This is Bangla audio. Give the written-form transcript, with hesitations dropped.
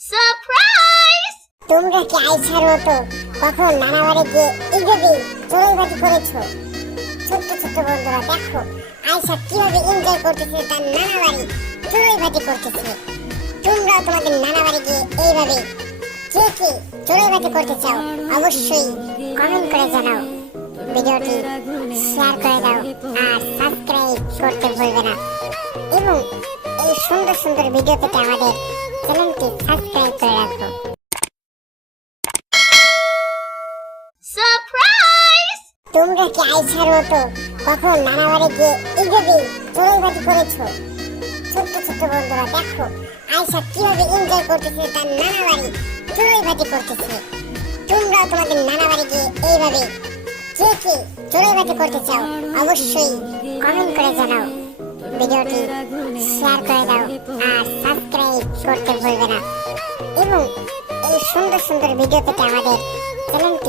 সারপ্রাইজ! তোমরা কি আইছার মতো কখন নানা বাড়ি গিয়ে এইভাবে চড়ুইভাতি করেছো? ছোট্ট ছোট্ট বন্ধুরা দেখো আয়সা কিভাবে এনজয় করতেছে, তার নানা বাড়ি চড়ুইভাতি করতেছে। তোমরাও তোমাদের নানা বাড়ি গিয়ে এইভাবে কে কে চড়ুইভাতি করতে চাও অবশ্যই কমেন্ট করে জানাও। ভিডিওটি শেয়ার করে দাও আর সাবস্ক্রাইব করতে ভুলবে না, এবং এই সুন্দর সুন্দর ভিডিও পেতে আমাদের চ্যানেলটি সাবস্ক্রাইব করে রাখো। সারপ্রাইজ! তোমরা কি আইছার মতো কখন নানা বাড়ি গিয়ে এইভাবে চড়ুইভাতি করেছো? ছোট্ট ছোট্ট বন্ধুরা দেখো আয়সা কিভাবে এনজয় করতেছে, তার নানা বাড়ি চড়ুইভাতি করতেছে। তোমরাও তোমাদের নানা বাড়ি গিয়ে এইভাবে কে কে চড়ুইভাতি করতে চাও অবশ্যই কমেন্ট করে জানাও। ভিডিওটি শেয়ার করে দাও আর সাবস্ক্রাইব করতে ভুলবে না, এবং এই সুন্দর সুন্দর ভিডিও পেতে আমাদের চ্যানেলটি